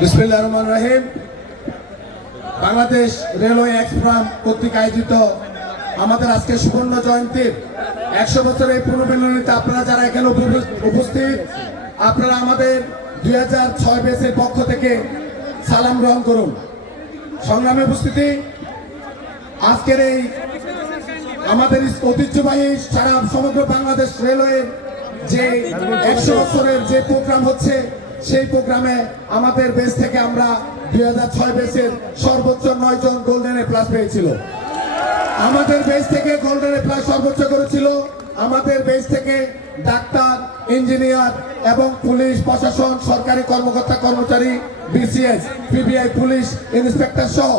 বিসমিল্লাহ রহমান রাহিম। বাংলাদেশ রেলওয়ে এক্সপ্রাম কর্তৃক আয়োজিত আমাদের আজকে সুবর্ণ জয়ন্তীর একশো বছরের এই পুনর্মিলনীতে আপনারা যারা এখানে উপস্থিত- আপনারা আমাদের দুই হাজার ছয় বেসের পক্ষ থেকে সালাম গ্রহণ করুন। সংগ্রামে উপস্থিতি, আজকের এই আমাদের ঐতিহ্যবাহী সারা সমগ্র বাংলাদেশ রেলওয়ের যে একশো বছরের যে প্রোগ্রাম হচ্ছে সেই প্রোগ্রামে আমাদের বেস থেকে আমরা দুই হাজার ছয় বেসের সর্বোচ্চ নয় জন গোল্ডেন এ প্লাস পেয়েছিল। আমাদের বেস থেকে গোল্ডেন এ প্লাস সর্বোচ্চ করেছিল আমাদের বেস থেকে ডাক্তার, ইঞ্জিনিয়ার এবং পুলিশ, প্রশাসন, সরকারি কর্মকর্তা, কর্মচারী বিসিএস পিবিআই পুলিশ, ইন্সপেক্টর সহ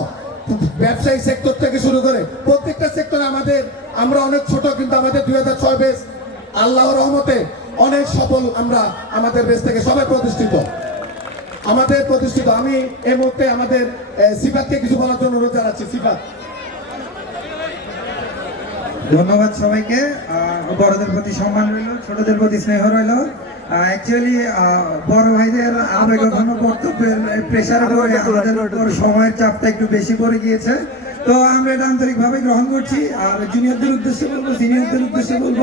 ব্যবসায়ী সেক্টর থেকে শুরু করে প্রত্যেকটা সেক্টরে আমাদের, আমরা অনেক ছোট কিন্তু আমাদের দুই হাজার ছয় বেস আল্লাহর রহমতে অনেক সফল আমরা আমাদের বেস থেকে সবাই প্রতিষ্ঠিত। আমাদের প্রতিষ্ঠিত। আমি এই মুহূর্তে আমাদের সিফাতকে কিছু বলার জন্য অনুরোধ জানাচ্ছি। সিফাত। ধন্যবাদ সবাইকে। বড়দের প্রতি সম্মান রইল ছোটদের প্রতি স্নেহ রইল। অ্যাকচুয়ালি বড় ভাইদের আবেগ ঘন কর্তব্যের প্রেশারে পড়ে আমাদের উপর সময়ের চাপটা একটু বেশি পড়ে গিয়েছে। তো আমরা এটা আন্তরিকভাবে গ্রহণ করছি। আর জুনিয়রদের উদ্দেশ্যে বলব সিনিয়রদের উদ্দেশ্যে বলব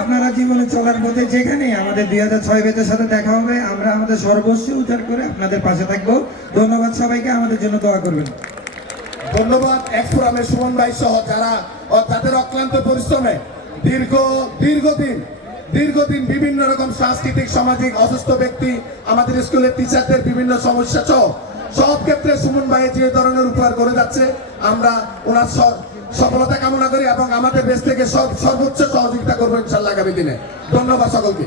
আপনারা জীবনে চলার পথে যেখানে আমাদের দুই হাজার ছয় বেচের সাথে দেখা হবে, আমরা আমাদের সর্বস্ব উদ্ধার করে আপনাদের পাশে থাকব। ধন্যবাদ সবাইকে, আমাদের জন্য দোয়া করবেন। ধন্যবাদ এক এক্সপ্রামের সুমন ভাই সহ যারা তাদের অক্লান্ত পরিশ্রমে দীর্ঘ, দীর্ঘদিন দীর্ঘদিন বিভিন্ন রকম সাংস্কৃতিক, সামাজিক, অসুস্থ ব্যক্তি, আমাদের স্কুলের টিচারদের বিভিন্ন সমস্যা সহ, সব ক্ষেত্রে সুমন ভাই যে ধরনের উপহার করে যাচ্ছে, আমরা ওনার সফলতা কামনা করি এবং আমাদের দেশ থেকে সব সর্বোচ্চ সহযোগিতা করব ইনশাল্লাহ আগামী দিনে। ধন্যবাদ সকলকে।